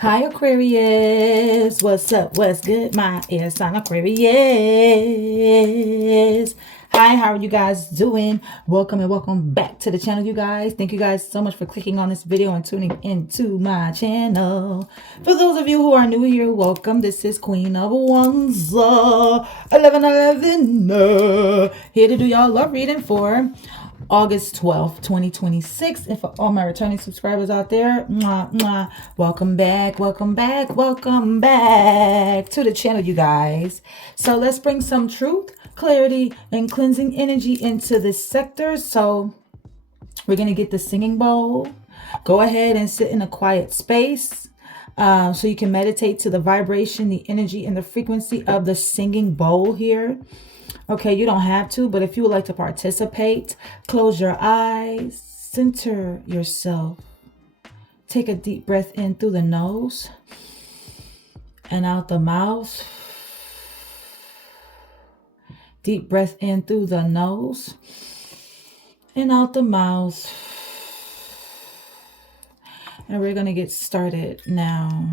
Hi Aquarius, what's up, what's good, my air sign Aquarius. Hi, how are you guys doing? Welcome and welcome back to the channel, you guys. Thank you guys so much for clicking on this video and tuning into my channel. For those of you who are new here, welcome. This is Queen of Wands 1111 here to do y'all love reading for August 12th, 2026. And for all my returning subscribers out there, mwah, mwah, welcome back, welcome back, welcome back to the channel, you guys. So let's bring some truth, clarity, and cleansing energy into this sector. So we're going to get the singing bowl. Go ahead and sit in a quiet space so you can meditate to the vibration, the energy, and the frequency of the singing bowl here. Okay, you don't have to, but if you would like to participate, close your eyes, center yourself. Take a deep breath in through the nose and out the mouth. Deep breath in through the nose and out the mouth. And we're going to get started now.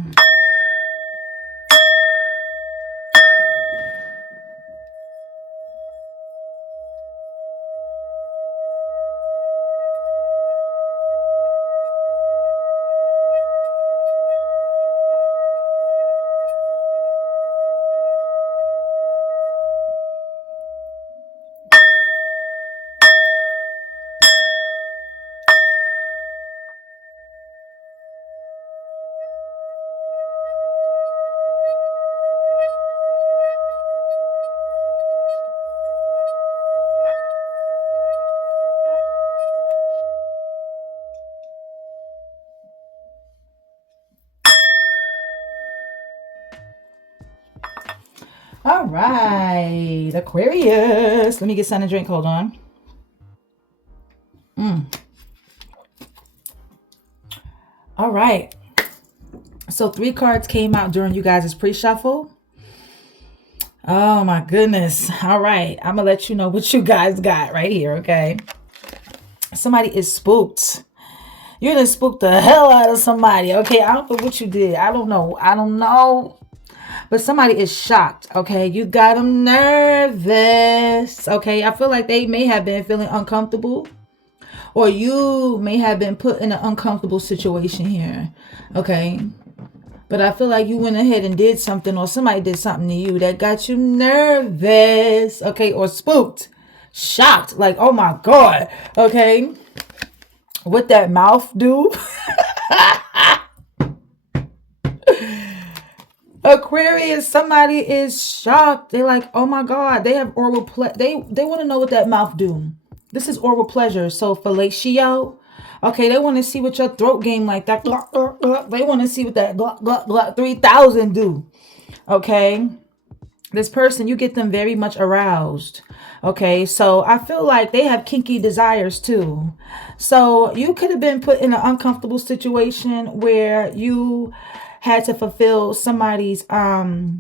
All right, Aquarius. Let me get something to drink. Hold on. All right. So 3 cards came out during you guys' pre-shuffle. Oh my goodness. All right. I'm going to let you know what you guys got right here, okay? Somebody is spooked. You done spooked the hell out of somebody, okay? I don't know what you did. I don't know. But somebody is shocked, okay? You got them nervous, okay? I feel like they may have been feeling uncomfortable. Or you may have been put in an uncomfortable situation here, okay? But I feel like you went ahead and did something, or somebody did something to you that got you nervous, okay? Or spooked, shocked, like, oh my God, okay? What that mouth do? Aquarius, somebody is shocked. They're like, oh my God, they have oral they want to know what that mouth do. This is oral pleasure. So fellatio. Okay, they want to see what your throat game like that. They want to see what that 3000 do. Okay. This person, you get them very much aroused. Okay, so I feel like they have kinky desires too. So you could have been put in an uncomfortable situation where you had to fulfill somebody's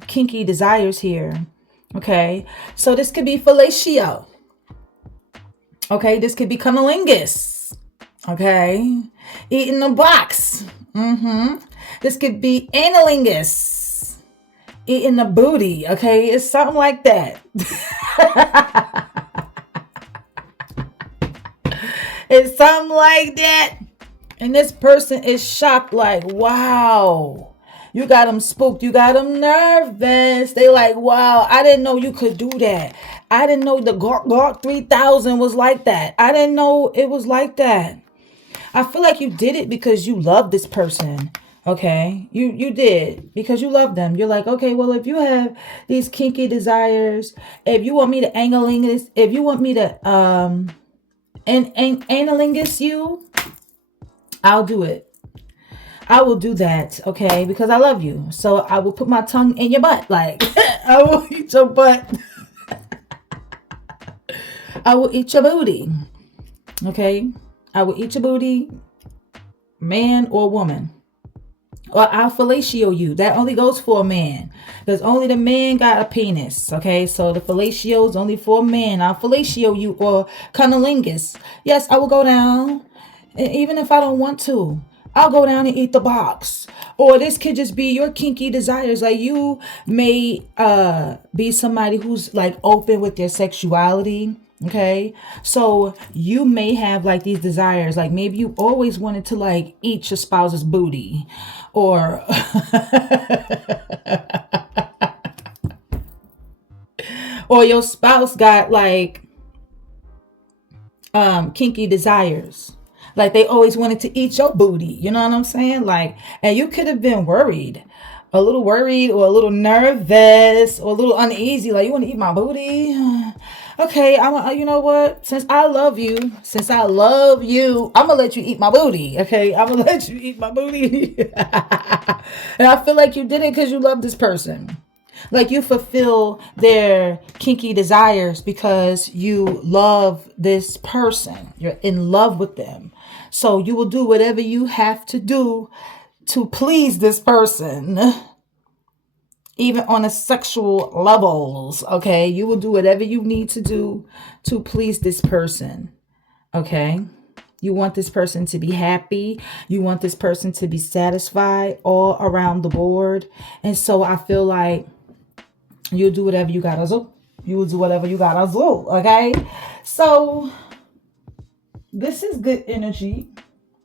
kinky desires here. Okay, so this could be fellatio. Okay, this could be cunnilingus. Okay, eating the box. This could be analingus. Eating the booty. Okay, it's something like that. It's something like that. And this person is shocked, like, wow. You got them spooked. You got them nervous. They like, wow, I didn't know you could do that. I didn't know the Glock 3000 was like that. I didn't know it was like that. I feel like you did it because you love this person. Okay, you did because you love them. You're like, okay, well, if you have these kinky desires, if you want me to analingus, if you want me to analingus you, I'll do it. I will do that, okay, because I love you. So I will put my tongue in your butt, like I will eat your butt. I will eat your booty, okay? I will eat your booty, man or woman. Or I'll fellatio you. That only goes for a man. Because only the man got a penis. Okay, so the fellatio is only for a man. I'll fellatio you or cunnilingus. Yes, I will go down. And even if I don't want to, I'll go down and eat the box. Or this could just be your kinky desires. Like you may be somebody who's like open with their sexuality. Okay. So you may have like these desires. Like maybe you always wanted to like eat your spouse's booty. Or or your spouse got like kinky desires. Like they always wanted to eat your booty. You know what I'm saying? Like, and you could have been worried, a little worried or a little nervous or a little uneasy. Like, you want to eat my booty? Okay, you know what? Since I love you, I'm gonna let you eat my booty. Okay, I'm gonna let you eat my booty. And I feel like you did it because you love this person. Like you fulfill their kinky desires because you love this person. You're in love with them. So you will do whatever you have to do to please this person, even on a sexual levels. Okay. You will do whatever you need to do to please this person. Okay. You want this person to be happy. You want this person to be satisfied all around the board. And so I feel like you'll do whatever you gotta do. You will do whatever you gotta do. Okay. So this is good energy.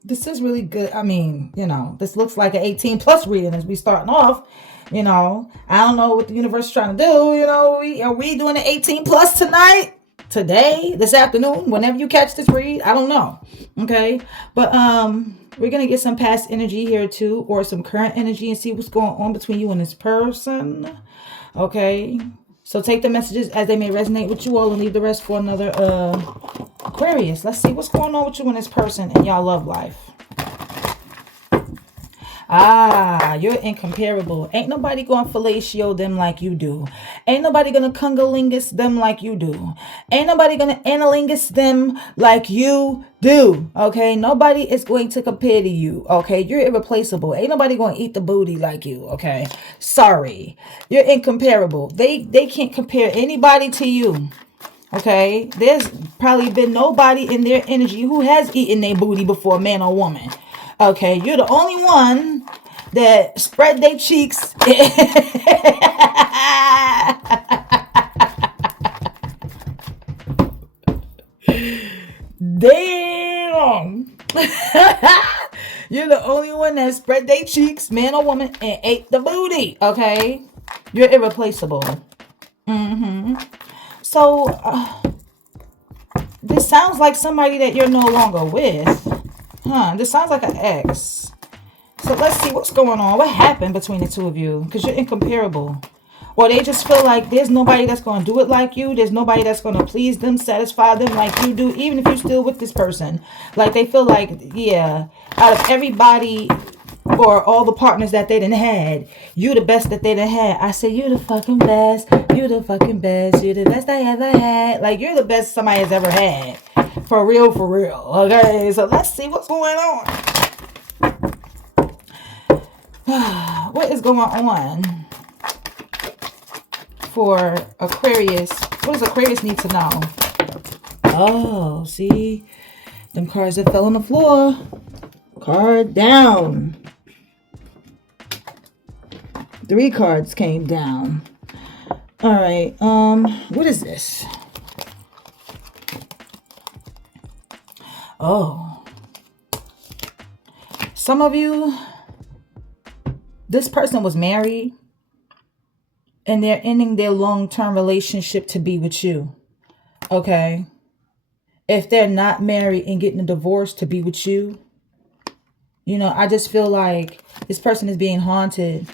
This is really good. I mean, this looks like an 18 plus reading as we starting off. I don't know what the universe is trying to do. Are we doing an 18 plus tonight? Today? This afternoon? Whenever you catch this read? I don't know. Okay. But we're going to get some past energy here too, or some current energy, and see what's going on between you and this person. Okay. So take the messages as they may resonate with you all and leave the rest for another Aquarius. Let's see what's going on with you and this person in y'all love life. You're incomparable. Ain't nobody going to fellatio them like you do. Ain't nobody going to cunnilingus them like you do. Ain't nobody going to analingus them like you do. Okay? Nobody is going to compare to you. Okay? You're irreplaceable. Ain't nobody going to eat the booty like you. Okay? Sorry. You're incomparable. They can't compare anybody to you. Okay? There's probably been nobody in their energy who has eaten their booty before, man or woman. Okay, you're the only one that spread their cheeks. Damn. You're the only one that spread their cheeks, man or woman, and ate the booty. Okay, you're irreplaceable. So, this sounds like somebody that you're no longer with. This sounds like an ex. So let's see what's going on. What happened between the two of you? Because you're incomparable. Or they just feel like there's nobody that's going to do it like you. There's nobody that's going to please them, satisfy them like you do, even if you're still with this person. Like they feel like, yeah, out of everybody or all the partners that they done had, you the best that they done had. I say, you the fucking best. You the fucking best. You the best I ever had. Like you're the best somebody has ever had. For real, for real. Okay, so let's see what's going on. What is going on for Aquarius? What does Aquarius need to know? Oh, see? Them cards that fell on the floor. Card down. 3 cards came down. All right. What is this? Oh, some of you, this person was married and they're ending their long-term relationship to be with you. Okay. If they're not married and getting a divorce to be with you, I just feel like this person is being haunted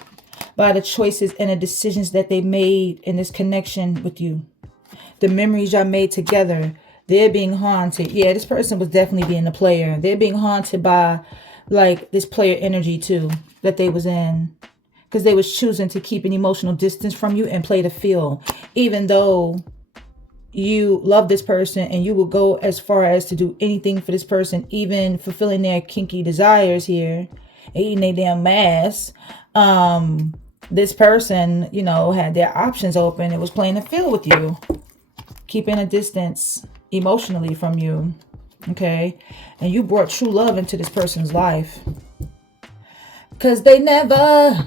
by the choices and the decisions that they made in this connection with you. The memories y'all made together. They're being haunted. Yeah, this person was definitely being a player. They're being haunted by like this player energy too that they was in. Because they was choosing to keep an emotional distance from you and play the field. Even though you love this person and you will go as far as to do anything for this person, even fulfilling their kinky desires here, eating their damn ass. This person, had their options open. It was playing the field with you. Keeping a distance emotionally from you. Okay. And you brought true love into this person's life. 'Cause they never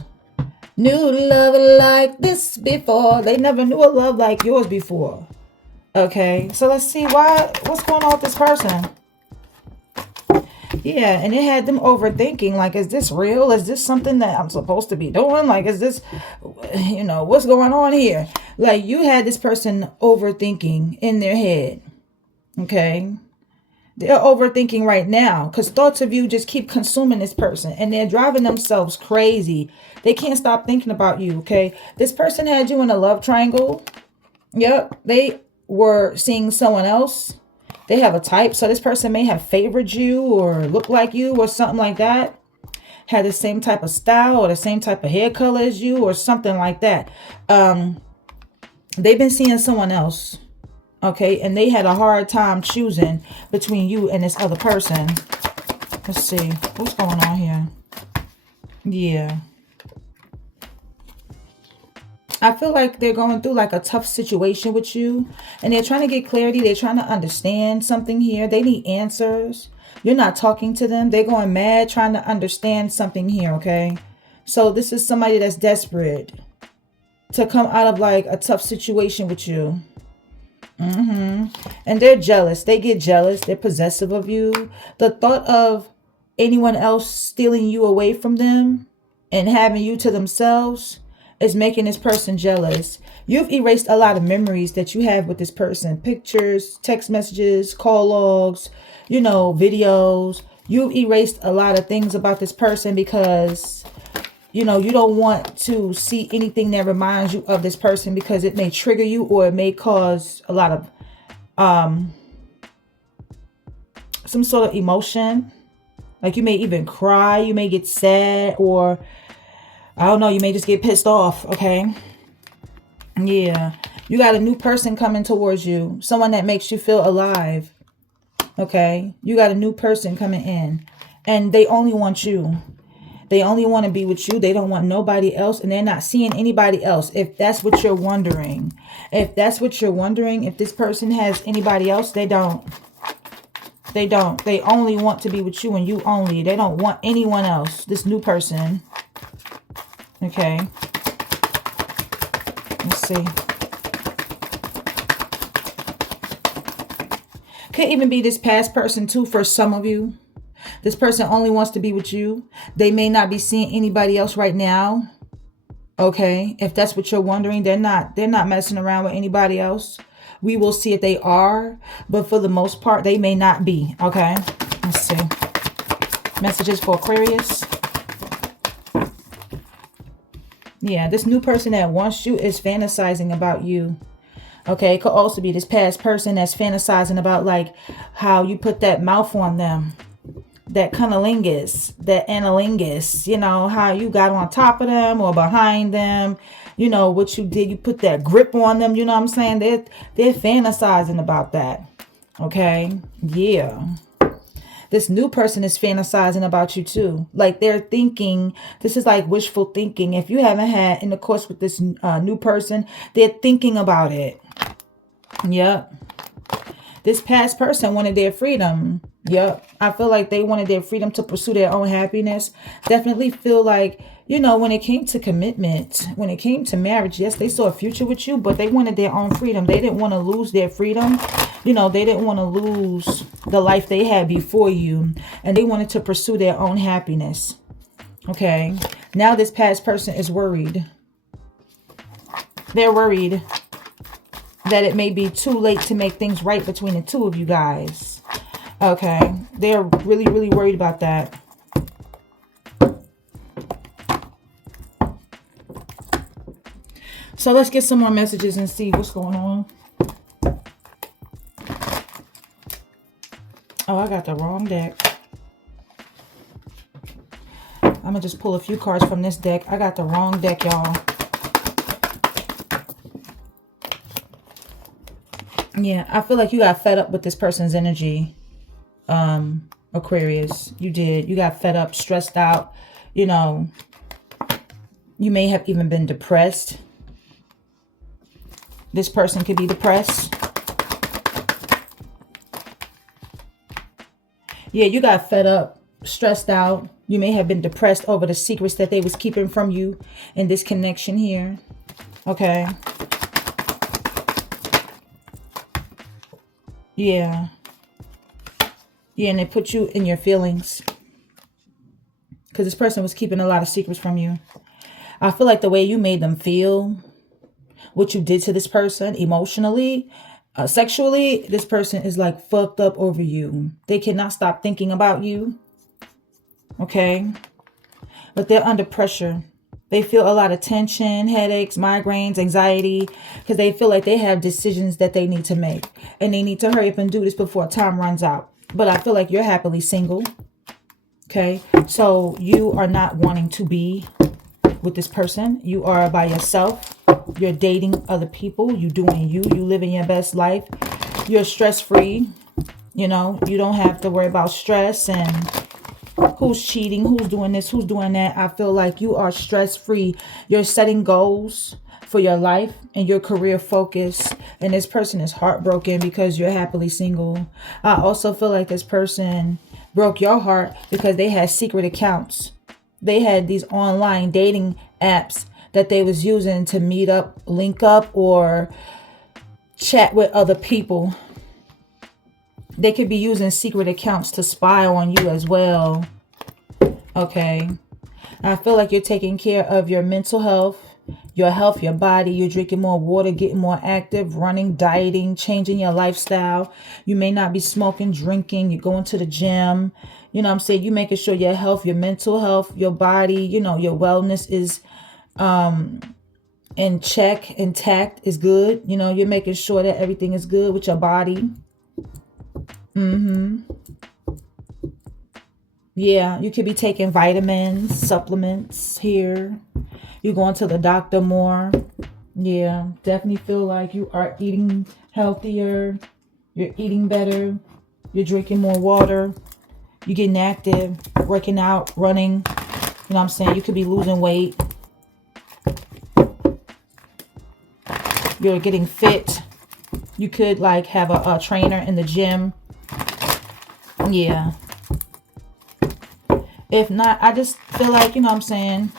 knew love like this before. They never knew a love like yours before. Okay, so let's see what's going on with this person. Yeah, and it had them overthinking, like, is this real? Is this something that I'm supposed to be doing? Like, is this, what's going on here? Like, you had this person overthinking in their head. Okay, they're overthinking right now because thoughts of you just keep consuming this person and they're driving themselves crazy. They can't stop thinking about you. Okay, this person had you in a love triangle. Yep, they were seeing someone else. They have a type, so this person may have favored you or look like you or something like that. Had the same type of style or the same type of hair color as you or something like that. They've been seeing someone else. Okay, and they had a hard time choosing between you and this other person. Let's see, what's going on here? Yeah. I feel like they're going through like a tough situation with you and they're trying to get clarity. They're trying to understand something here. They need answers. You're not talking to them. They're going mad trying to understand something here, okay? So this is somebody that's desperate to come out of like a tough situation with you. And they're jealous. They get jealous. They're possessive of you. The thought of anyone else stealing you away from them and having you to themselves is making this person jealous. You've erased a lot of memories that you have with this person. Pictures, text messages, call logs, videos. You've erased a lot of things about this person because, you don't want to see anything that reminds you of this person because it may trigger you or it may cause a lot of some sort of emotion. Like you may even cry, you may get sad, or I don't know, you may just get pissed off, okay? Yeah. You got a new person coming towards you. Someone that makes you feel alive. Okay? You got a new person coming in. And they only want you. They only want to be with you. They don't want nobody else. And they're not seeing anybody else. If that's what you're wondering. If that's what you're wondering, if this person has anybody else, they don't. They don't. They only want to be with you and you only. They don't want anyone else. This new person. Okay. Let's see. Could even be this past person too for some of you. This person only wants to be with you. They may not be seeing anybody else right now. Okay. If that's what you're wondering, they're not messing around with anybody else. We will see if they are, but for the most part, they may not be. Okay. Let's see. Messages for Aquarius. Yeah, this new person that wants you is fantasizing about you. Okay, it could also be this past person that's fantasizing about like how you put that mouth on them. That cunnilingus, that analingus, how you got on top of them or behind them. What you did, you put that grip on them, you know what I'm saying? They're fantasizing about that. Okay, yeah. This new person is fantasizing about you too. Like they're thinking, this is like wishful thinking. If you haven't had intercourse with this new person, they're thinking about it. Yep. This past person wanted their freedom. Yep. I feel like they wanted their freedom to pursue their own happiness. Definitely feel like, when it came to commitment, when it came to marriage, yes, they saw a future with you, but they wanted their own freedom. They didn't want to lose their freedom. They didn't want to lose the life they had before you. And they wanted to pursue their own happiness. Okay. Now this past person is worried. They're worried that it may be too late to make things right between the two of you guys. Okay. They're really, really worried about that. So let's get some more messages and see what's going on. Oh, I got the wrong deck. I'm going to just pull a few cards from this deck. I got the wrong deck, y'all. Yeah, I feel like you got fed up with this person's energy, Aquarius. You did. You got fed up, stressed out. You may have even been depressed. This person could be depressed. Yeah, you got fed up stressed out. You may have been depressed over the secrets that they was keeping from you in this connection here. Okay. Yeah. Yeah, and they put you in your feelings. Because this person was keeping a lot of secrets from you. I feel like the way you made them feel, what you did to this person emotionally, sexually, this person is like fucked up over you. They cannot stop thinking about you. Okay. But they're under pressure. They feel a lot of tension, headaches, migraines, anxiety, because they feel like they have decisions that they need to make. And they need to hurry up and do this before time runs out. But I feel like you're happily single. Okay. So you are not wanting to be with this person. You are by yourself. You're dating other people. You doing you. You living your best life. You're stress-free. You know, you don't have to worry about stress and who's cheating, who's doing this, who's doing that. I feel like you are stress-free. You're setting goals for your life and your career focus. And this person is heartbroken because you're happily single. I also feel like this person broke your heart because they had secret accounts. They had these online dating apps that they was using to meet up, link up, or chat with other people. They could be using secret accounts to spy on you as well. Okay. I feel like you're taking care of your mental health, your body. You're drinking more water, getting more active, running, dieting, changing your lifestyle. You may not be smoking, drinking. You're going to the gym. You know what I'm saying? You're making sure your health, your mental health, your body, you know, your wellness is in check, intact, is good. You know, you're making sure that everything is good with your body. Yeah, you could be taking vitamins, supplements here. You're going to the doctor more. Yeah, definitely feel like you are eating healthier. You're eating better. You're drinking more water. You're getting active, working out, running. You know what I'm saying? You could be losing weight. You're getting fit. You could like have a trainer in the gym. Yeah. If not, I just feel like, you know what I'm saying,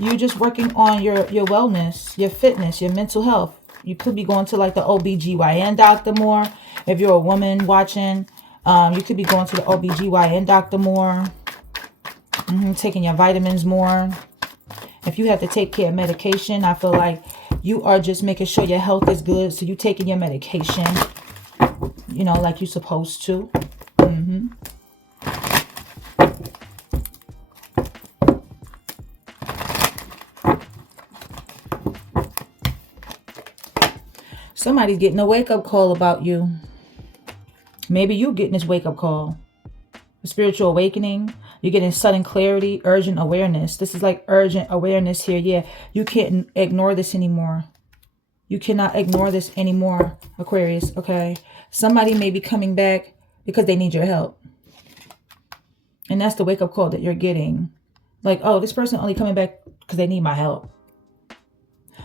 you're just working on your wellness, your fitness, your mental health. You could be going to like the OBGYN doctor more. If you're a woman watching, you could be going to the OBGYN doctor more. Taking your vitamins more. If you have to take care of medication, I feel like you are just making sure your health is good. So you're taking your medication, you know, like you're supposed to. Somebody's getting a wake-up call about you. Maybe you getting this wake-up call. A spiritual awakening. You're getting sudden clarity, urgent awareness. This is like urgent awareness here. Yeah, you can't ignore this anymore. You cannot ignore this anymore, Aquarius, okay? Somebody may be coming back because they need your help. And that's the wake-up call that you're getting. Like, oh, this person only coming back because they need my help.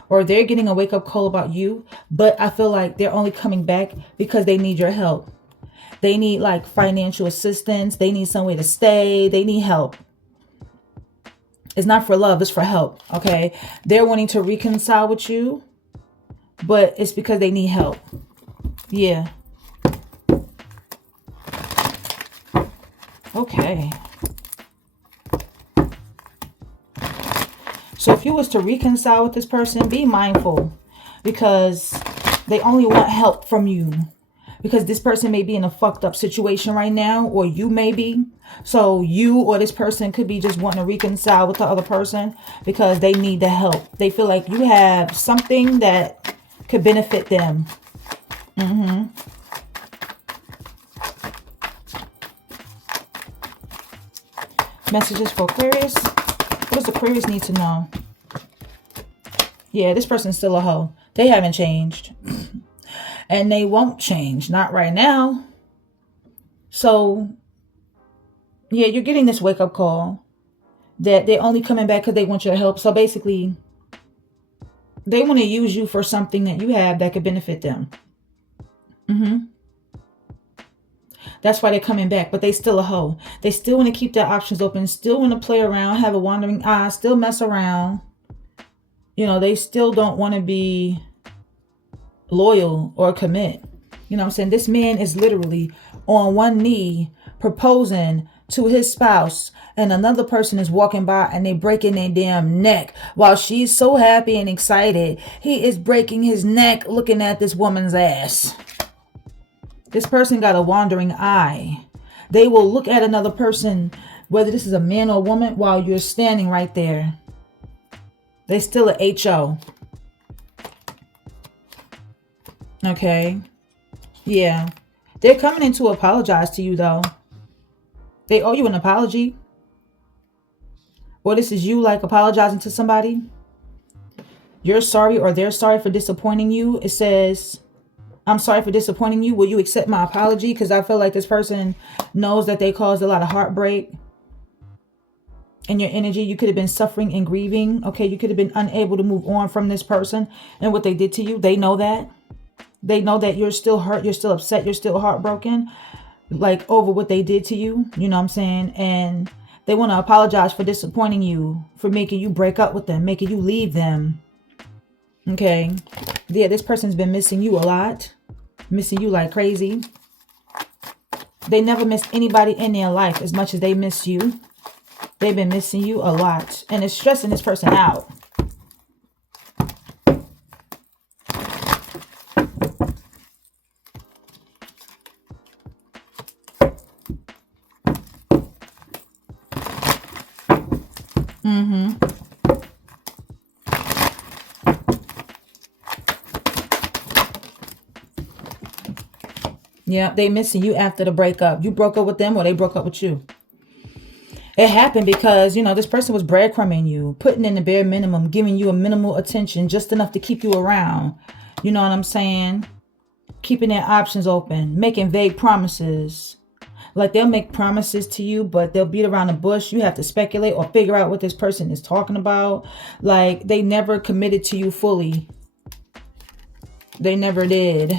Or they're getting a wake-up call about you, but I feel like they're only coming back because they need your help. They need like financial assistance. They need somewhere to stay. They need help. It's not for love. It's for help. Okay. They're wanting to reconcile with you, but it's because they need help. Yeah. Okay. So if you was to reconcile with this person, be mindful because they only want help from you. Because this person may be in a fucked up situation right now, or you may be. So you or this person could be just wanting to reconcile with the other person because they need the help. They feel like you have something that could benefit them. Messages for Aquarius. What does Aquarius need to know? Yeah, this person's still a hoe. They haven't changed. And they won't change. Not right now. So, yeah, you're getting this wake-up call that they're only coming back because they want your help. So basically, they want to use you for something that you have that could benefit them. That's why they're coming back, but they still a hoe. They still want to keep their options open, still want to play around, have a wandering eye, still mess around. You know, they still don't want to be loyal or commit. You know what I'm saying? This man is literally on one knee proposing to his spouse, and another person is walking by and they breaking their damn neck while she's so happy and excited. He is breaking his neck looking at this woman's ass. This person got a wandering eye. They will look at another person, whether this is a man or a woman, while you're standing right there. They still a HO. Okay. Yeah. They're coming in to apologize to you, though. They owe you an apology. Or this is you, like, apologizing to somebody. You're sorry, or they're sorry for disappointing you. It says, I'm sorry for disappointing you. Will you accept my apology? Because I feel like this person knows that they caused a lot of heartbreak in your energy. You could have been suffering and grieving. Okay, you could have been unable to move on from this person and what they did to you. They know that. They know that you're still hurt. You're still upset. You're still heartbroken, like, over what they did to you. You know what I'm saying? And they want to apologize for disappointing you, for making you break up with them, making you leave them. Okay. Yeah, this person's been missing you a lot. Missing you like crazy. They never miss anybody in their life as much as they miss you. They've been missing you a lot. And it's stressing this person out. Yeah, they missing you after the breakup. You broke up with them or they broke up with you. It happened because, you know, this person was breadcrumbing you, putting in the bare minimum, giving you a minimal attention, just enough to keep you around. You know what I'm saying? Keeping their options open, making vague promises. Like, they'll make promises to you, but they'll beat around the bush. You have to speculate or figure out what this person is talking about. Like, they never committed to you fully. They never did.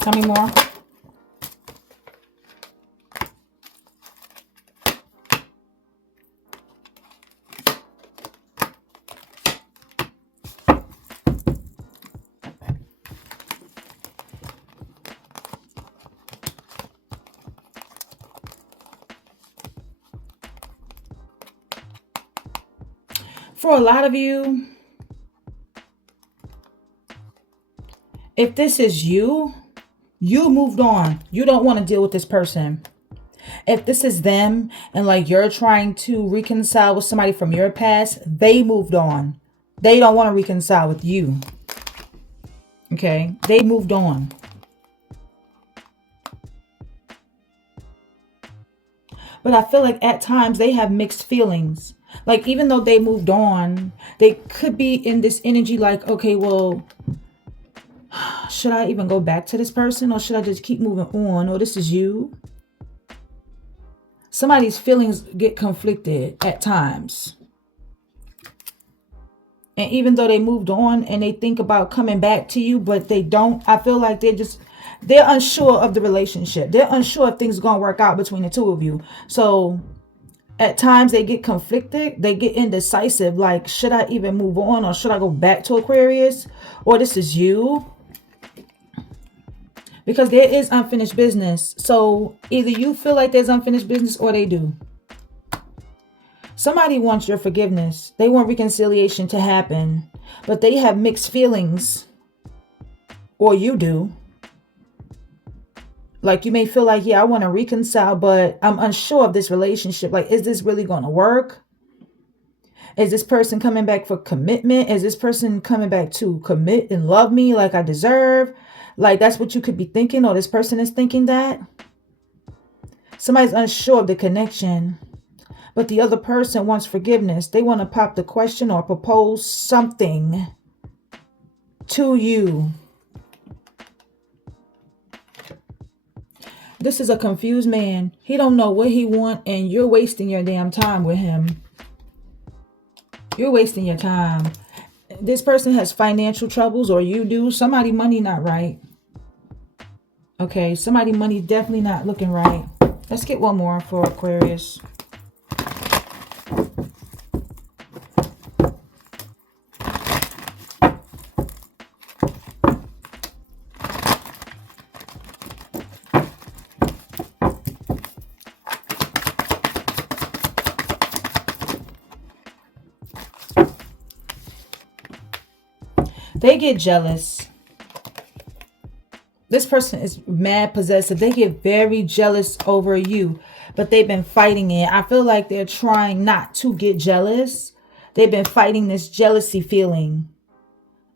Tell me more. For a lot of you, if this is you, you moved on. You don't want to deal with this person. If this is them and, like, you're trying to reconcile with somebody from your past, they moved on. They don't want to reconcile with you. Okay? They moved on. But I feel like at times they have mixed feelings. Like, even though they moved on, they could be in this energy like, okay, well, should I even go back to this person, or should I just keep moving on? Or this is you. Somebody's feelings get conflicted at times. And even though they moved on and they think about coming back to you, but they don't, I feel like they're unsure of the relationship. They're unsure if things are going to work out between the two of you. So at times they get conflicted. They get indecisive. Like, should I even move on, or should I go back to Aquarius? Or this is you. Because there is unfinished business. So either you feel like there's unfinished business or they do. Somebody wants your forgiveness. They want reconciliation to happen. But they have mixed feelings. Or you do. Like, you may feel like, yeah, I want to reconcile, but I'm unsure of this relationship. Like, is this really going to work? Is this person coming back for commitment? Is this person coming back to commit and love me like I deserve? Like, that's what you could be thinking, or this person is thinking that. Somebody's unsure of the connection, but the other person wants forgiveness. They want to pop the question or propose something to you. This is a confused man. He don't know what he want, and you're wasting your damn time with him. You're wasting your time. This person has financial troubles, or you do. Somebody money not right. Okay, somebody money definitely not looking right. Let's get one more for Aquarius. They get jealous. This person is mad possessive. They get very jealous over you, but they've been fighting it. I feel like they're trying not to get jealous. They've been fighting this jealousy feeling.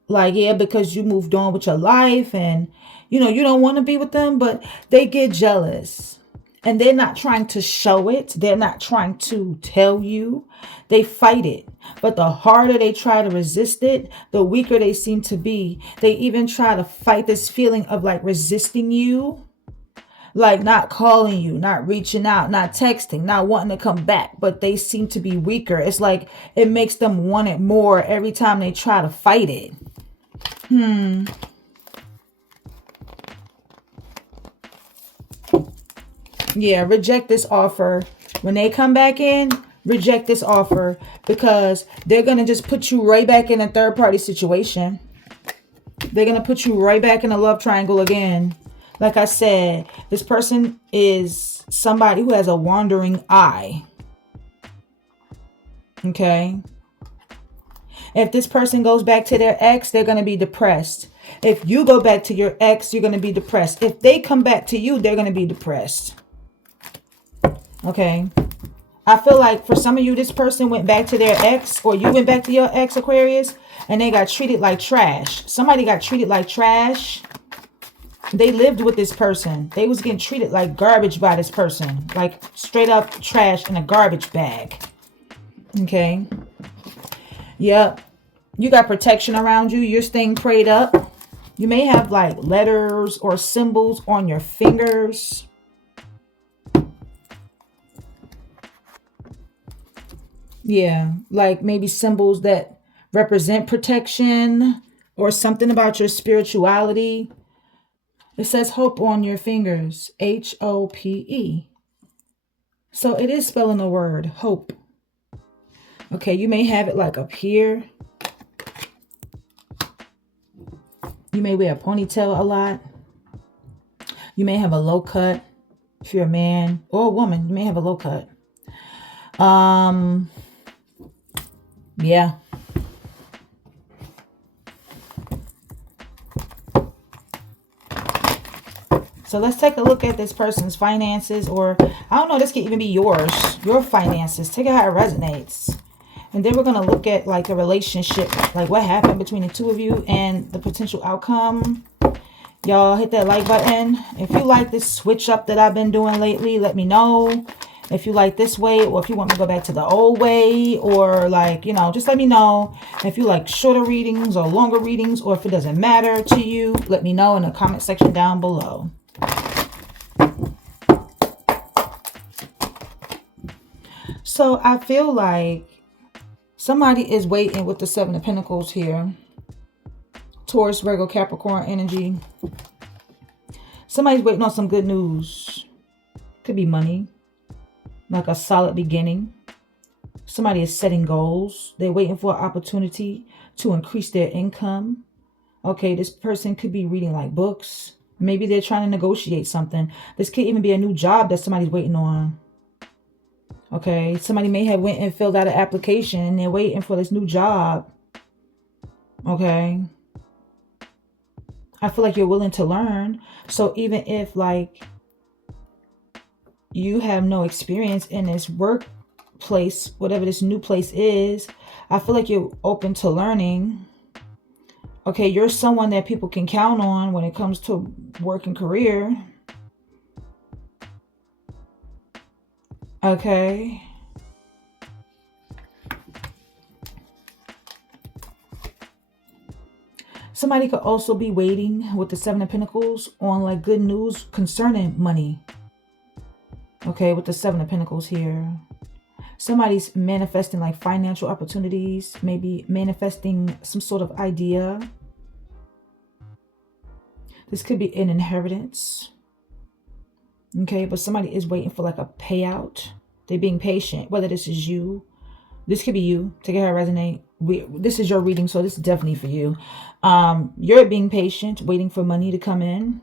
Like, yeah, because you moved on with your life and, you know, you don't want to be with them, but they get jealous. And they're not trying to show it. They're not trying to tell you. They fight it. But the harder they try to resist it, the weaker they seem to be. They even try to fight this feeling of like resisting you. Like not calling you, not reaching out, not texting, not wanting to come back. But they seem to be weaker. It's like it makes them want it more every time they try to fight it. Yeah, reject this offer. When they come back in, reject this offer because they're going to just put you right back in a third party situation. They're going to put you right back in a love triangle again. Like I said, this person is somebody who has a wandering eye. Okay. If this person goes back to their ex, they're going to be depressed. If you go back to your ex, you're going to be depressed. If they come back to you, they're going to be depressed. Okay. I feel like for some of you, this person went back to their ex, or you went back to your ex, Aquarius, and they got treated like trash. Somebody got treated like trash. They lived with this person. They was getting treated like garbage by this person. Like straight up trash in a garbage bag. Okay. Yep. You got protection around you. You're staying prayed up. You may have like letters or symbols on your fingers. Yeah, like maybe symbols that represent protection or something about your spirituality. It says hope on your fingers. H-O-P-E. So it is spelling the word hope. Okay, you may have it like up here. You may wear a ponytail a lot. You may have a low cut. If you're a man or a woman, you may have a low cut. Yeah. So let's take a look at this person's finances, or I don't know, this could even be yours, your finances. Take it how it resonates. And then we're going to look at like the relationship, like what happened between the two of you and the potential outcome. Y'all hit that like button. If you like this switch up that I've been doing lately, let me know. If you like this way, or if you want me to go back to the old way, or like, you know, just let me know. If you like shorter readings or longer readings, or if it doesn't matter to you, let me know in the comment section down below. So I feel like somebody is waiting with the Seven of Pentacles here. Taurus, Virgo, Capricorn energy. Somebody's waiting on some good news. Could be money. Like a solid beginning. Somebody is setting goals. They're waiting for an opportunity to increase their income. Okay, this person could be reading like books. Maybe they're trying to negotiate something. This could even be a new job that somebody's waiting on. Okay, somebody may have went and filled out an application and they're waiting for this new job. Okay. I feel like you're willing to learn. So even if like you have no experience in this workplace, whatever this new place is, I feel like you're open to learning. Okay, you're someone that people can count on when it comes to work and career. Okay. Somebody could also be waiting with the Seven of Pentacles on like good news concerning money. Okay, with the Seven of Pentacles here. Somebody's manifesting like financial opportunities, maybe manifesting some sort of idea. This could be an inheritance. Okay, but somebody is waiting for like a payout. They're being patient, whether this is you. This could be you. Take it how it resonate. This is your reading, so this is definitely for you. You're being patient, waiting for money to come in.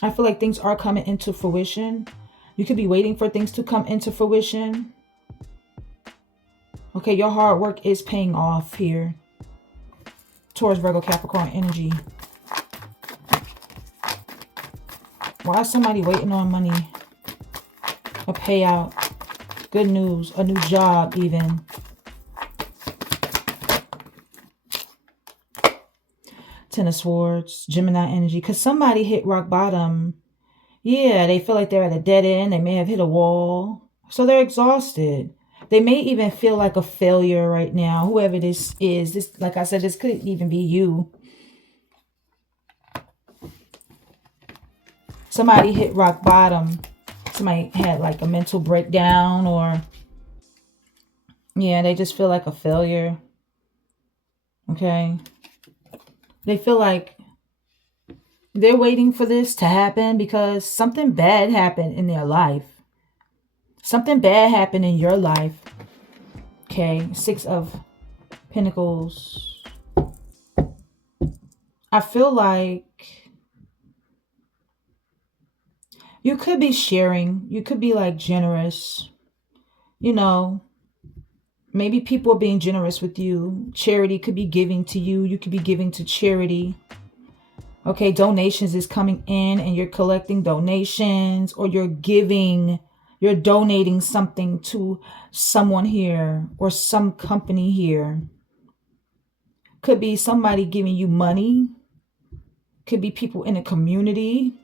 I feel like things are coming into fruition. You could be waiting for things to come into fruition. Okay, your hard work is paying off here. Taurus, Virgo, Capricorn energy. Why is somebody waiting on money? A payout. Good news. A new job even. Ten of Swords, Gemini energy. Because somebody hit rock bottom. Yeah, they feel like they're at a dead end. They may have hit a wall. So they're exhausted. They may even feel like a failure right now. Whoever this is. This, like I said, this could even be you. Somebody hit rock bottom. Somebody had like a mental breakdown, or yeah, they just feel like a failure. Okay. They feel like they're waiting for this to happen because something bad happened in their life. Something bad happened in your life. Okay. Six of Pentacles. I feel like you could be sharing. You could be like generous. You know, maybe people are being generous with you. Charity could be giving to you. You could be giving to charity. Okay, donations is coming in and you're collecting donations, or you're giving, you're donating something to someone here or some company here. Could be somebody giving you money. Could be people in a community.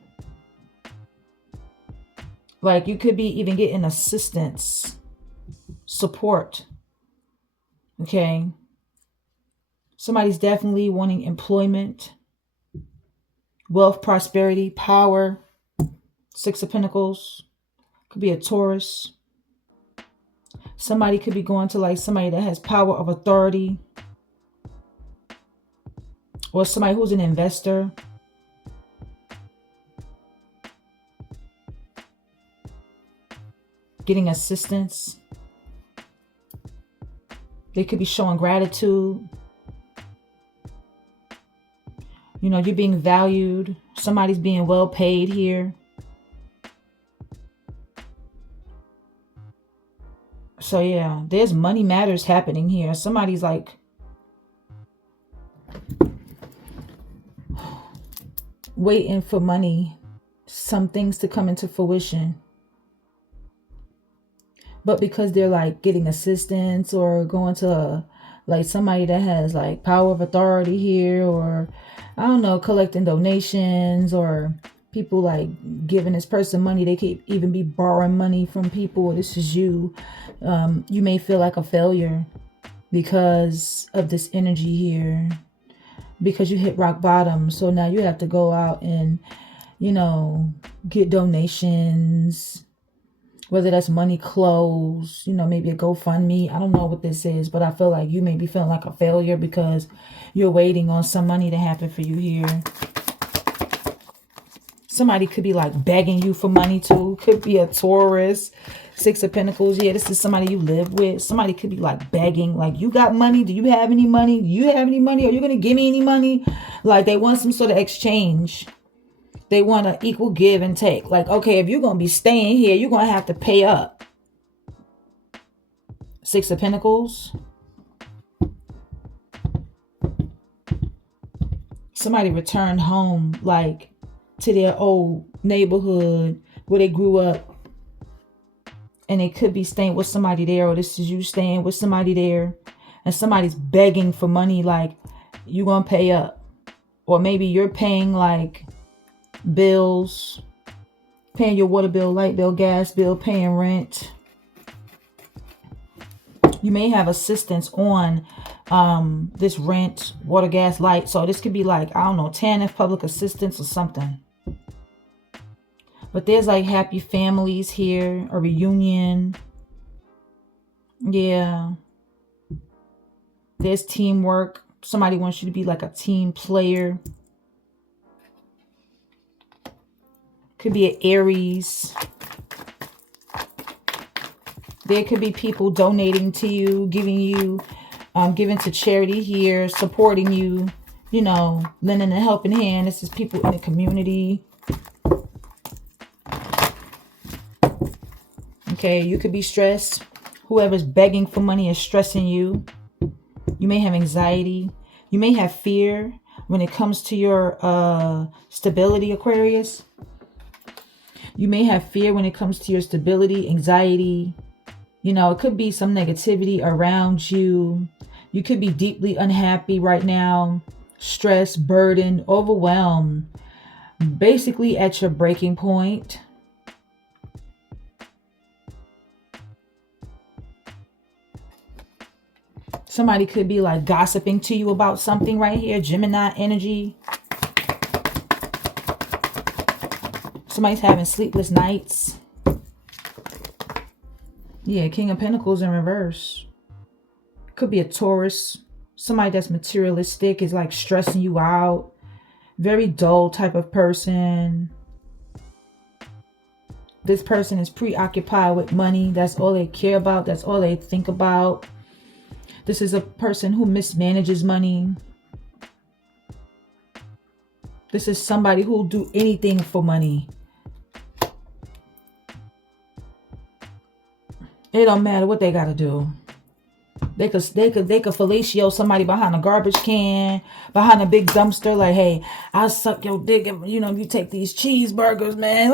Like you could be even getting assistance, support. Okay. Somebody's definitely wanting employment. Wealth, prosperity, power. Six of Pentacles. Could be a Taurus. Somebody could be going to like somebody that has power of authority. Or somebody who's an investor. Getting assistance. They could be showing gratitude. You know, you're being valued. Somebody's being well paid here. So yeah, there's money matters happening here. Somebody's like waiting for money, some things to come into fruition. But because they're like getting assistance or going to like somebody that has like power of authority here, or I don't know, collecting donations, or people like giving this person money. They could even be borrowing money from people. This is you. You may feel like a failure because of this energy here, because you hit rock bottom. So now you have to go out and, you know, get donations, whether that's money, clothes, you know, maybe a GoFundMe. I don't know what this is, but I feel like you may be feeling like a failure because you're waiting on some money to happen for you here. Somebody could be like begging you for money too. Could be a Taurus. Six of Pentacles. Yeah, this is somebody you live with. Somebody could be like begging, like, you got money? Do you have any money? Do you have any money? Are you going to give me any money? Like they want some sort of exchange. They want an equal give and take. Like, okay, if you're going to be staying here, you're going to have to pay up. Six of Pentacles. Somebody returned home, like to their old neighborhood where they grew up. And they could be staying with somebody there, or this is you staying with somebody there. And somebody's begging for money, like, you're going to pay up. Or maybe you're paying like bills, paying your water bill, light bill, gas bill, paying rent. You may have assistance on this rent, water, gas, light. So this could be like, I don't know, TANF, public assistance or something. But there's like happy families here, a reunion. Yeah. There's teamwork. Somebody wants you to be like a team player. Could be an Aries. There could be people donating to you, giving to charity here, supporting you, lending a helping hand. This is people in the community. Okay, you could be stressed. Whoever's begging for money is stressing you. You may have anxiety. You may have fear when it comes to your stability, Aquarius. You may have fear when it comes to your stability, anxiety. It could be some negativity around you. You could be deeply unhappy right now, stressed, burdened, overwhelmed, basically at your breaking point. Somebody could be like gossiping to you about something right here, Gemini energy. Somebody's having sleepless nights. Yeah, King of Pentacles in reverse. Could be a Taurus. Somebody that's materialistic, is like stressing you out. Very dull type of person. This person is preoccupied with money. That's all they care about. That's all they think about. This is a person who mismanages money. This is somebody who will do anything for money. It don't matter what they gotta do. They could fellatio somebody behind a garbage can, behind a big dumpster. Like, hey, I'll suck your dick if you take these cheeseburgers, man.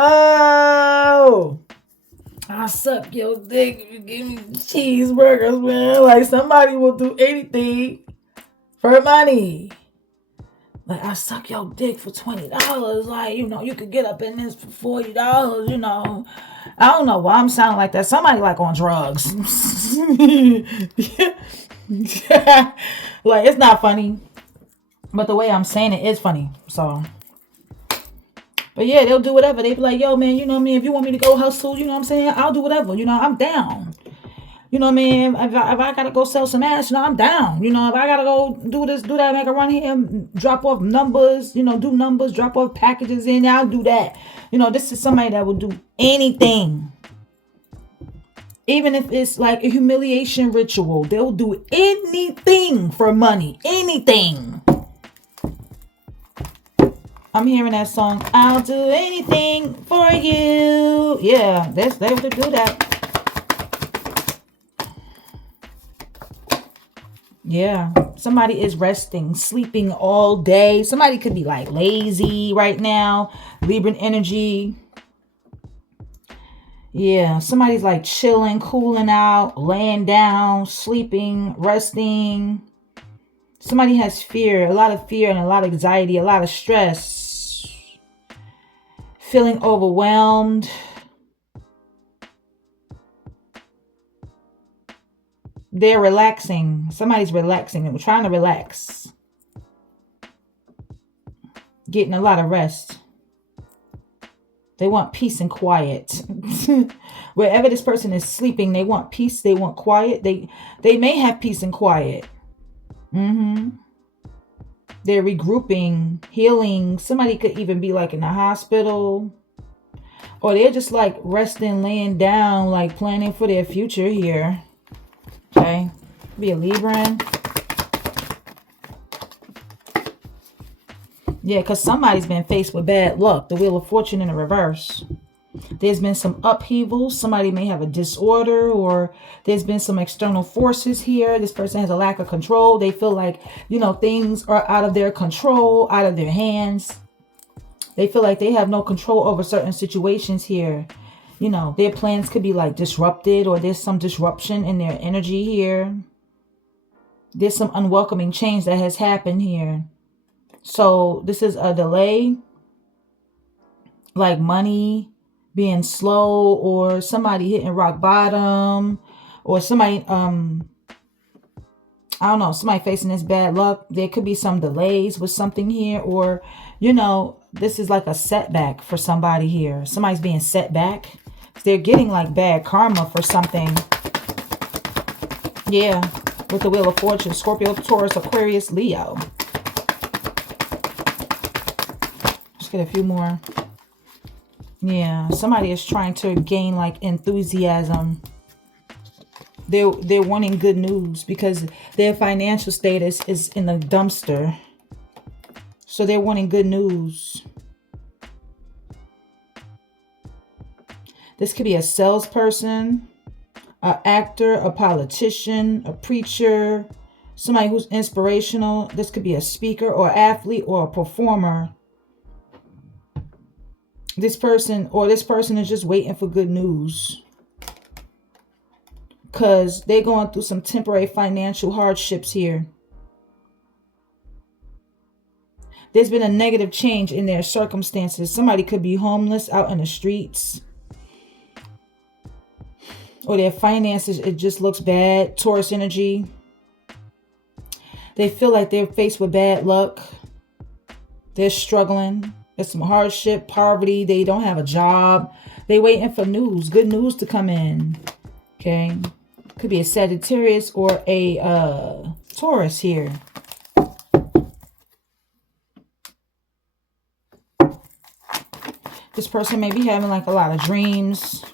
Oh, I'll suck your dick if you give me cheeseburgers, man. Like, somebody will do anything for money. Like, I suck your dick for $20. Like, you could get up in this for $40, I don't know why I'm sounding like that. Somebody like on drugs. Like, it's not funny. But the way I'm saying it is funny. So. But yeah, they'll do whatever. They be like, yo, man, if you want me to go hustle, I'm saying? I'll do whatever. I'm down. If I gotta go sell some ass, I'm down. If I gotta go do this, do that, make a run here, drop off numbers, do numbers, drop off packages in, I'll do that. This is somebody that will do anything. Even if it's like a humiliation ritual, they'll do anything for money. Anything. I'm hearing that song, I'll do anything for you. Yeah, they would do that. Yeah, somebody is resting, sleeping all day. Somebody could be like lazy right now. Libran energy. Yeah, somebody's like chilling, cooling out, laying down, sleeping, resting. Somebody has fear, a lot of fear and a lot of anxiety, a lot of stress. Feeling overwhelmed. They're relaxing. Somebody's relaxing. They're trying to relax. Getting a lot of rest. They want peace and quiet. Wherever this person is sleeping, they want peace. They want quiet. They may have peace and quiet. They're regrouping, healing. Somebody could even be like in the hospital. Or they're just like resting, laying down, like planning for their future here. Okay, be a Libran. Yeah, because somebody's been faced with bad luck. The Wheel of Fortune in the reverse. There's been some upheaval. Somebody may have a disorder, or there's been some external forces here. This person has a lack of control. They feel like, things are out of their control, out of their hands. They feel like they have no control over certain situations here. Their plans could be like disrupted, or there's some disruption in their energy here. There's some unwelcoming change that has happened here. So this is a delay, like money being slow, or somebody hitting rock bottom, or somebody I don't know, somebody facing this bad luck. There could be some delays with something here, or, you know, this is like a setback for somebody here. Somebody's being set back. They're getting like bad karma for something. Yeah, with the Wheel of Fortune, Scorpio, Taurus, Aquarius, Leo. Let's get a few more. Yeah, somebody is trying to gain like enthusiasm. They're wanting good news because their financial status is in the dumpster. So they're wanting good news. This could be a salesperson, an actor, a politician, a preacher, somebody who's inspirational. This could be a speaker or athlete or a performer. This person is just waiting for good news. Because they're going through some temporary financial hardships here. There's been a negative change in their circumstances. Somebody could be homeless out in the streets. Or their finances, it just looks bad. Taurus energy. They feel like they're faced with bad luck. They're struggling. There's some hardship, poverty. They don't have a job. They're waiting for news, good news to come in. Okay. Could be a Sagittarius or a Taurus here. This person may be having like a lot of dreams.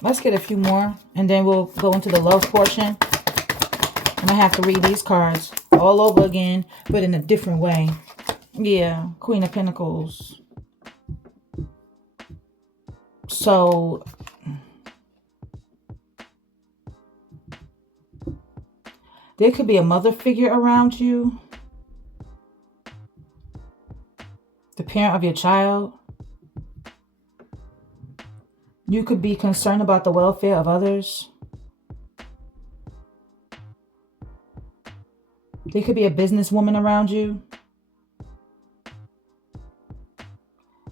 Let's get a few more and then we'll go into the love portion. And I have to read these cards all over again, but in a different way. Yeah, Queen of Pentacles. So there could be a mother figure around you. The parent of your child. You could be concerned about the welfare of others. There could be a businesswoman around you.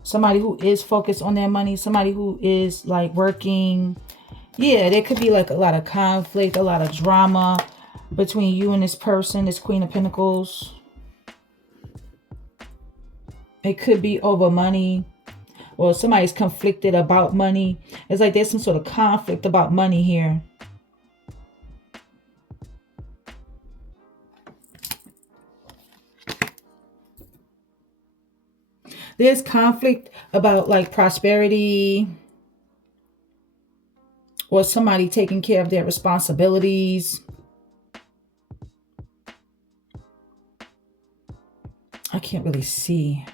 Somebody who is focused on their money. Somebody who is like working. Yeah, there could be like a lot of conflict, a lot of drama between you and this person, this Queen of Pentacles. It could be over money. Or somebody's conflicted about money. It's like there's some sort of conflict about money here. There's conflict about like prosperity. Or somebody taking care of their responsibilities. I can't really see.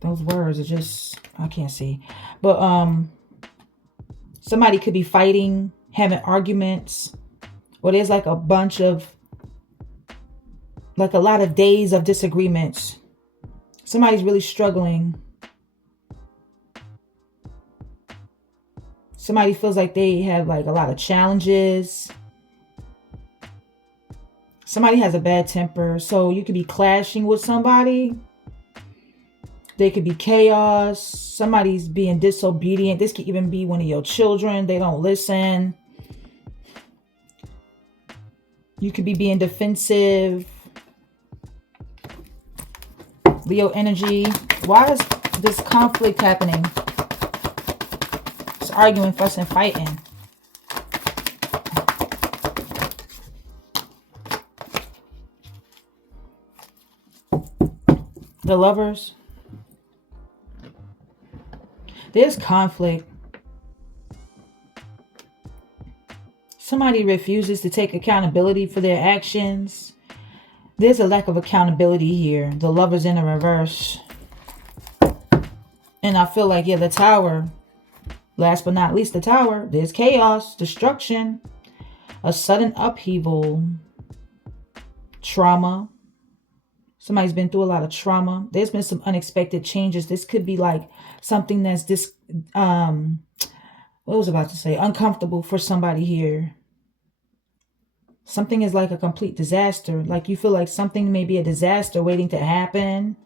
Those words are just, I can't see. But somebody could be fighting, having arguments. Or there's like a bunch of, like a lot of days of disagreements. Somebody's really struggling. Somebody feels like they have like a lot of challenges. Somebody has a bad temper. So you could be clashing with somebody. There could be chaos. Somebody's being disobedient. This could even be one of your children. They don't listen. You could be being defensive. Leo energy. Why is this conflict happening? It's arguing, fussing, fighting. The Lovers. There's conflict. Somebody refuses to take accountability for their actions. There's a lack of accountability here. The Lovers in a reverse. And I feel like, yeah, the Tower. Last but not least, the Tower. There's chaos, destruction, a sudden upheaval, trauma. Somebody's been through a lot of trauma. There's been some unexpected changes. This could be like something that's what was I about to say? Uncomfortable for somebody here. Something is like a complete disaster. Like you feel like something may be a disaster waiting to happen.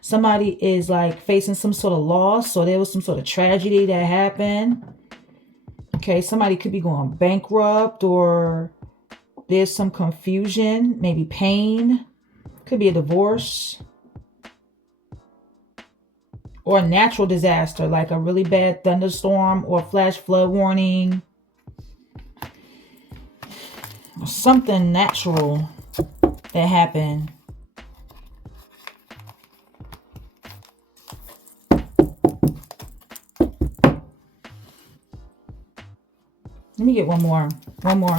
Somebody is like facing some sort of loss. So there was some sort of tragedy that happened. Okay, somebody could be going bankrupt, or there's some confusion, maybe pain. Could be a divorce. Or a natural disaster, like a really bad thunderstorm or flash flood warning. Something natural that happened. Let me get one more. One more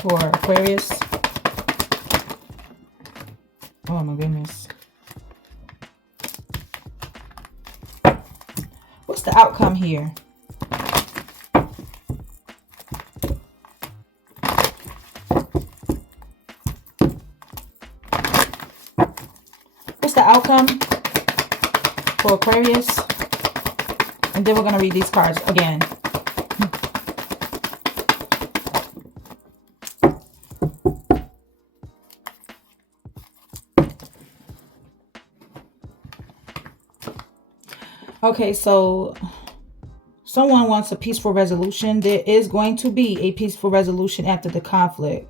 for Aquarius. Oh my goodness. What's the outcome here? What's the outcome for Aquarius? And then we're going to read these cards again. Okay, so someone wants a peaceful resolution. There is going to be a peaceful resolution after the conflict.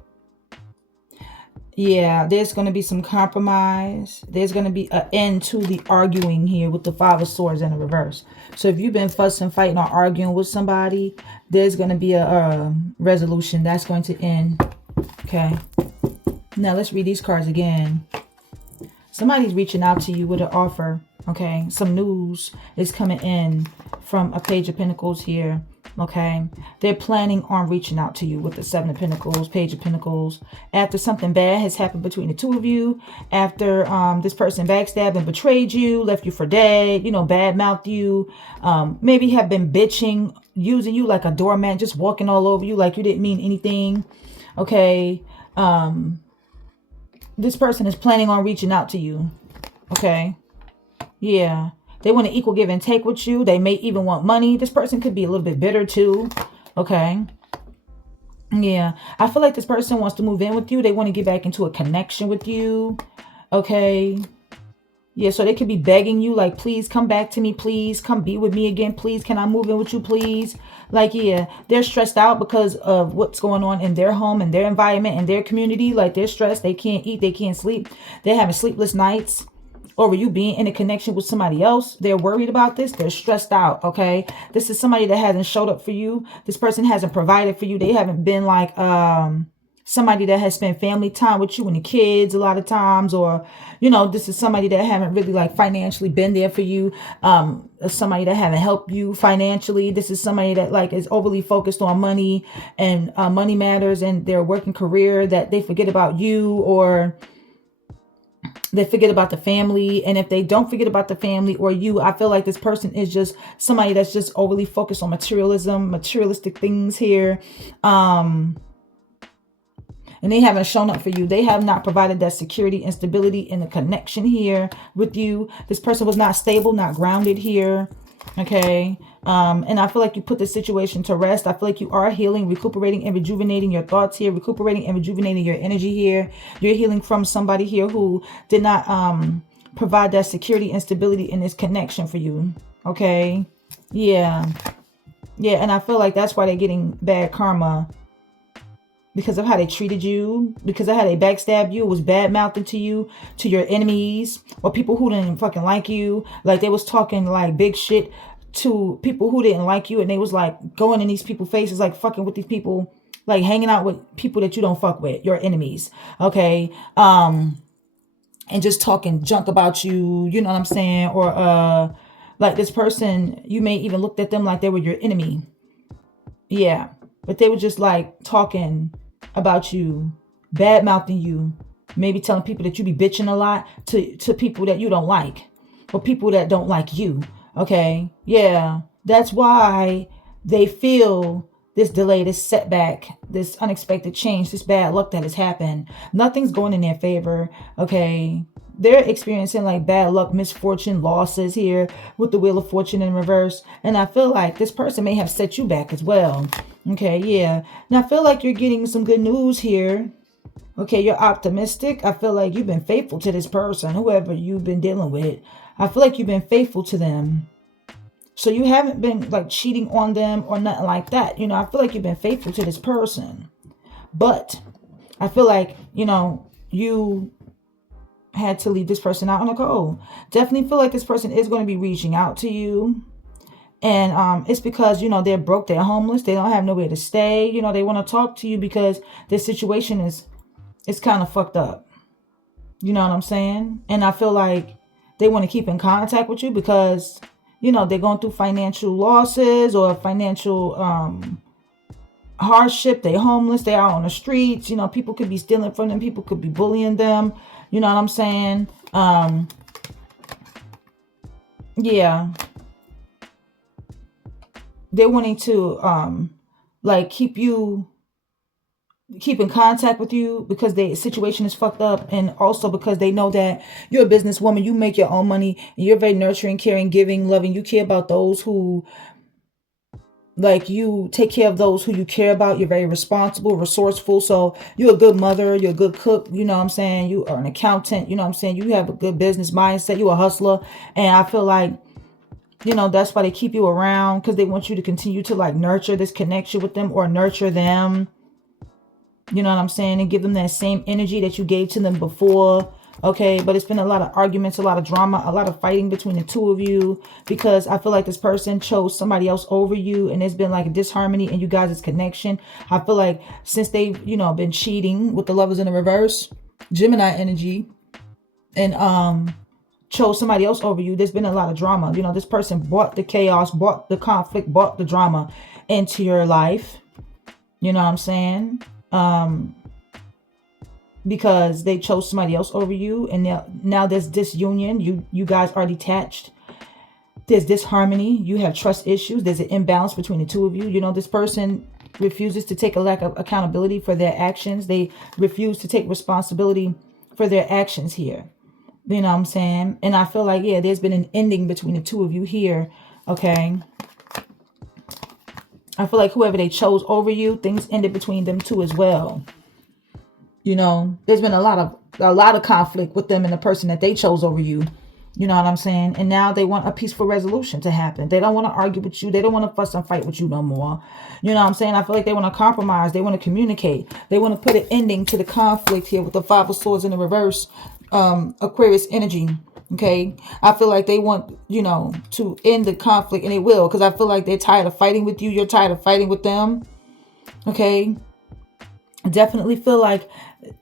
Yeah, there's going to be some compromise. There's going to be an end to the arguing here with the Five of Swords in the reverse. So if you've been fussing, fighting, or arguing with somebody, there's going to be a resolution that's going to end. Okay. Now let's read these cards again. Somebody's reaching out to you with an offer. Okay. Some news is coming in from a Page of Pentacles here. Okay, they're planning on reaching out to you with the Seven of Pentacles, Page of Pentacles, after something bad has happened between the two of you, after this person backstabbed and betrayed you, left you for dead, you know, bad-mouthed you, maybe have been bitching, using you like a doormat, just walking all over you like you didn't mean anything. Okay, this person is planning on reaching out to you. Okay, yeah. They want to equal give and take with you. They may even want money. This person could be a little bit bitter too. Okay. Yeah. I feel like this person wants to move in with you. They want to get back into a connection with you. Okay. Yeah. So they could be begging you like, please come back to me. Please come be with me again. Please. Can I move in with you? Please. Like, yeah, they're stressed out because of what's going on in their home and their environment and their community. Like they're stressed. They can't eat. They can't sleep. They're having sleepless nights. Over you being in a connection with somebody else. They're worried about this. They're stressed out, okay? This is somebody that hasn't showed up for you. This person hasn't provided for you. They haven't been like somebody that has spent family time with you and the kids a lot of times. Or, you know, this is somebody that haven't really like financially been there for you. Somebody that haven't helped you financially. This is somebody that like is overly focused on money and money matters and their working career, that they forget about you, or they forget about the family. And if they don't forget about the family or you, I feel like this person is just somebody that's just overly focused on materialism, materialistic things here. And they haven't shown up for you. They have not provided that security and stability and the connection here with you. This person was not stable, not grounded here. Okay. And I feel like you put the situation to rest. I feel like you are healing, recuperating, and rejuvenating your thoughts here, recuperating and rejuvenating your energy here. You're healing from somebody here who did not provide that security and stability in this connection for you. Okay. Yeah. Yeah. And I feel like that's why they're getting bad karma, because of how they treated you, because of how they backstabbed you. It was bad mouthing to you, to your enemies, or people who didn't fucking like you. Like they was talking like big shit to people who didn't like you, and they was like going in these people's faces, like fucking with these people, like hanging out with people that you don't fuck with, your enemies. Okay. And just talking junk about you, you know what I'm saying? Or like this person, you may even looked at them like they were your enemy. Yeah. But they were just like talking about you, bad mouthing you, maybe telling people that you be bitching a lot to people that you don't like, or people that don't like you. Okay. Yeah. That's why they feel this delay, this setback, this unexpected change, this bad luck that has happened. Nothing's going in their favor. Okay. They're experiencing like bad luck, misfortune, losses here with the Wheel of Fortune in reverse. And I feel like this person may have set you back as well. Okay, yeah. Now I feel like you're getting some good news here. Okay, you're optimistic. I feel like you've been faithful to this person, whoever you've been dealing with. I feel like you've been faithful to them. So you haven't been like cheating on them or nothing like that. I feel like you've been faithful to this person. But I feel like, you had to leave this person out on the cold. Definitely feel like this person is going to be reaching out to you. And it's because, they're broke, they're homeless, they don't have nowhere to stay. They want to talk to you because their situation is kind of fucked up. You know what I'm saying? And I feel like they want to keep in contact with you because, they're going through financial losses or financial hardship. They're homeless. They're out on the streets. People could be stealing from them. People could be bullying them. You know what I'm saying? Yeah. They're wanting to keep in contact with you because the situation is fucked up, and also because they know that you're a businesswoman, you make your own money, and you're very nurturing, caring, giving, loving. You care about those who, like, you take care of those who you care about. You're very responsible, resourceful. So you're a good mother, you're a good cook, you know what I'm saying? You are an accountant, you know what I'm saying? You have a good business mindset, you're a hustler. And I feel like, that's why they keep you around, because they want you to continue to like nurture this connection with them or nurture them. You know what I'm saying? And give them that same energy that you gave to them before. Okay, but it's been a lot of arguments, a lot of drama, a lot of fighting between the two of you, because I feel like this person chose somebody else over you, and there's been like a disharmony in you guys' connection. I feel like since they've, been cheating with the Lovers in the reverse, Gemini energy, and chose somebody else over you, there's been a lot of drama. This person brought the chaos, brought the conflict, brought the drama into your life. You know what I'm saying? Because they chose somebody else over you, and now there's disunion. You guys are detached. There's disharmony. You have trust issues. There's an imbalance between the two of you. This person refuses to take a lack of accountability for their actions. They refuse to take responsibility for their actions here. You know what I'm saying? And I feel like, yeah, there's been an ending between the two of you here. Okay. I feel like whoever they chose over you, things ended between them two as well. There's been a lot of conflict with them and the person that they chose over you. You know what I'm saying? And now they want a peaceful resolution to happen. They don't want to argue with you. They don't want to fuss and fight with you no more. You know what I'm saying? I feel like they want to compromise. They want to communicate. They want to put an ending to the conflict here with the Five of Swords in the reverse, Aquarius energy. Okay, I feel like they want, to end the conflict, and they will, because I feel like they're tired of fighting with you. You're tired of fighting with them. Okay, I definitely feel like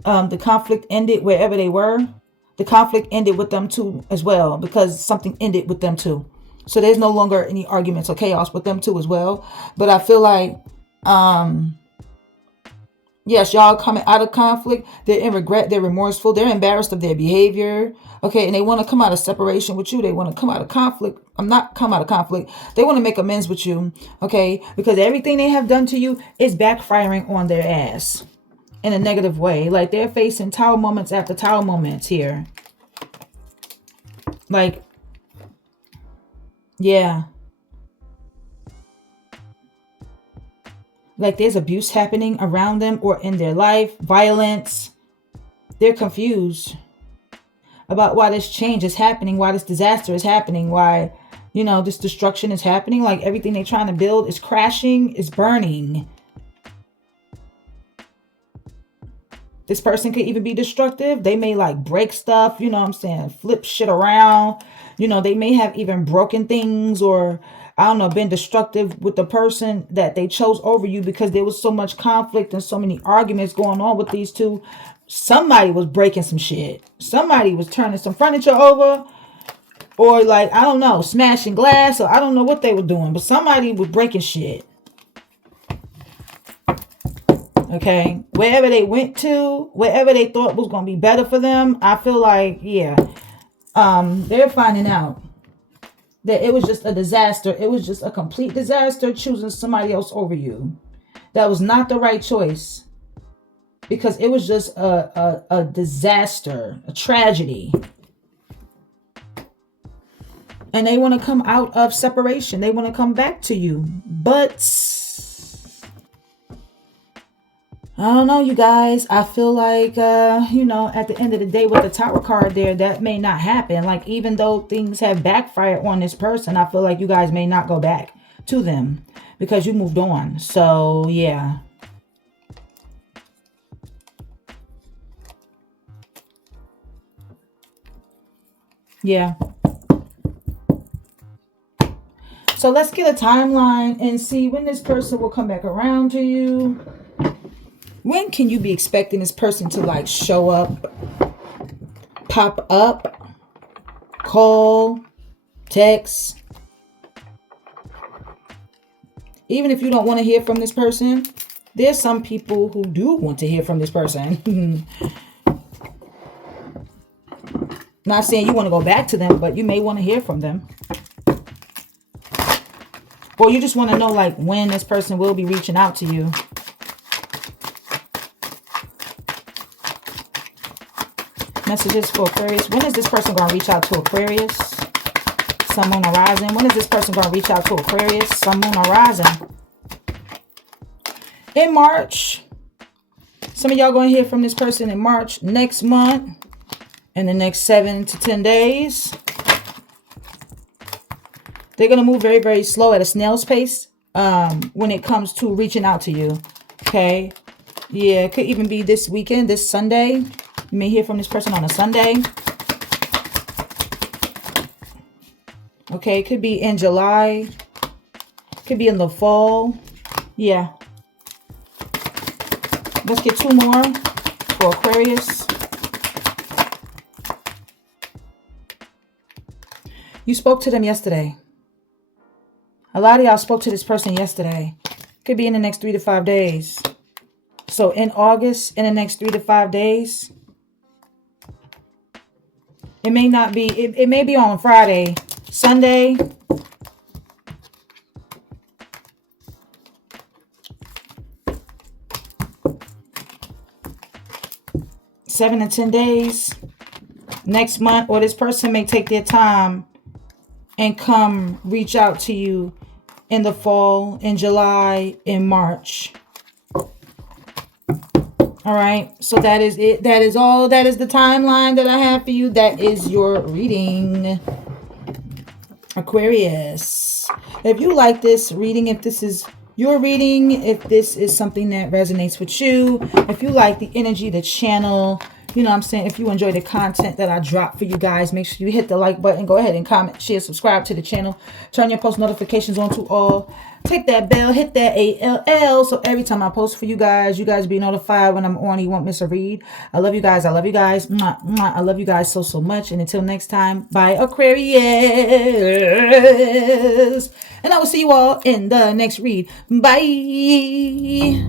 the conflict ended wherever they were. The conflict ended with them too as well, because something ended with them too. So there's no longer any arguments or chaos with them too as well. But I feel like, yes, y'all coming out of conflict. They're in regret. They're remorseful. They're embarrassed of their behavior. Okay, and they want to come out of separation with you. They want to come out of conflict. Not come out of conflict. They want to make amends with you. Okay, because everything they have done to you is backfiring on their ass in a negative way. Like, they're facing tower moments after tower moments here. Like, yeah. Like, there's abuse happening around them or in their life, violence. They're confused about why this change is happening, why this disaster is happening, why, this destruction is happening. Like, everything they're trying to build is crashing, is burning. This person could even be destructive. They may like break stuff, flip shit around. They may have even broken things, or I don't know, been destructive with the person that they chose over you, because there was so much conflict and so many arguments going on with these two. Somebody was breaking some shit. Somebody was turning some furniture over, or like, I don't know, smashing glass, or I don't know what they were doing, but somebody was breaking shit. Okay, wherever they went to, wherever they thought was going to be better for them, I feel like, yeah, they're finding out that it was just a disaster. It was just a complete disaster choosing somebody else over you. That was not the right choice, because it was just a disaster, a tragedy. And they want to come out of separation. They want to come back to you. But I don't know, you guys. I feel like, you know, at the end of the day with the Tower card there, that may not happen. Like, even though things have backfired on this person, I feel like you guys may not go back to them because you moved on. So, yeah. Yeah. So let's get a timeline and see when this person will come back around to you. When can you be expecting this person to like show up, pop up, call, text? Even if you don't want to hear from this person, there's some people who do want to hear from this person. Not saying you want to go back to them, but you may want to hear from them. Or you just want to know like when this person will be reaching out to you. Messages for Aquarius. When is this person going to reach out to Aquarius? Sun, Moon, or Rising. When is this person going to reach out to Aquarius? Sun, Moon, or Rising. In March. Some of y'all going to hear from this person in March next month. In the next 7 to 10 days. They're going to move very, very slow at a snail's pace when it comes to reaching out to you. Okay. Yeah, it could even be this weekend, this Sunday. You may hear from this person on a Sunday. Okay, it could be in July. Could be in the fall. Yeah. Let's get 2 more for Aquarius. You spoke to them yesterday. A lot of y'all spoke to this person yesterday. Could be in the next 3 to 5 days. So in August, in the next 3 to 5 days. It may not be, it may be on Friday, Sunday. Seven to 10 days. Next month, or this person may take their time and come reach out to you in the fall, in July, in March. All right, so that is it. That is all. That is the timeline that I have for you. That is your reading, Aquarius. If you like this reading, if this is your reading, if this is something that resonates with you, if you like the energy, the channel, you know what I'm saying, if you enjoy the content that I drop for you guys, make sure you hit the like button. Go ahead and comment, share, subscribe to the channel. Turn your post notifications on to all. Take that bell, hit that ALL, so every time I post for you guys be notified when I'm on. You won't miss a read. I love you guys. I love you guys. Mwah, mwah. I love you guys so, so much. And until next time, bye, Aquarius. And I will see you all in the next read. Bye.